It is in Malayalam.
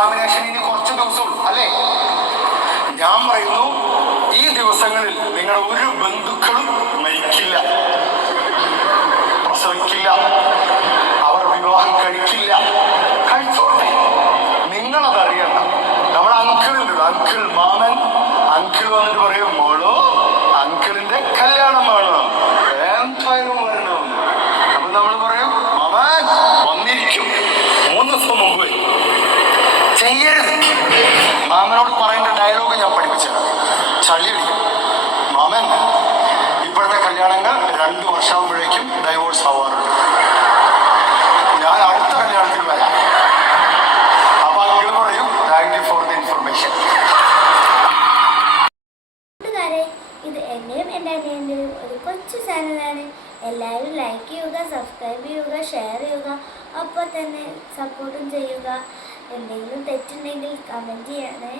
എക്സാമിനേഷൻ ഇനി കുറച്ച് ദിവസമുള്ളൂ അല്ലേ? ഞാൻ പറയുന്നു, ഈ ദിവസങ്ങളിൽ നിങ്ങളുടെ ഒരു ബന്ധുക്കളും മരിക്കില്ല, പ്രസവിക്കില്ല, അവർ വിവാഹം കഴിക്കില്ല. കഴിച്ചോട്ടെ, നിങ്ങളതറിയണ്ട. നമ്മുടെ അങ്കിളുണ്ട്, അങ്കിൾ മാമൻ. അങ്കിൾ വന്നിട്ട് പറയും, മോളോ അങ്കിളിന്റെ കല്യാണം വേണം, എന്തായാലും വരണം. അപ്പൊ നമ്മൾ പറയും, മാമൻ വന്നിരിക്കും. 3 ദിവസം മുമ്പ് ചെയ്യരുത്. മാമനോട് പറയേണ്ട ഡയലോഗ് ഞാൻ പഠിപ്പിച്ചത്. ചളി അടിക്കും. മാമൻ, ഇപ്പോഴത്തെ കല്യാണങ്ങൾ 2 വർഷമാകുമ്പോഴേക്കും ഡൈവോഴ്സ് ആവാറുണ്ട്. ഞാൻ അടുത്ത കല്യാണത്തിന് വരാം. അപ്പൊ അങ്കിൾ പറയും, thank you for the information. ഇത് എൻ്റെയും എൻ്റെ അനിയൻ്റെയും ഒരു കൊച്ചു ചാനലാണ്. എല്ലാവരും ലൈക്ക് ചെയ്യുക, സബ്സ്ക്രൈബ് ചെയ്യുക, ഷെയർ ചെയ്യുക, അപ്പോൾ തന്നെ സപ്പോർട്ടും ചെയ്യുക. എന്തെങ്കിലും തെറ്റുണ്ടെങ്കിൽ കമൻറ്റ് ചെയ്യണേ.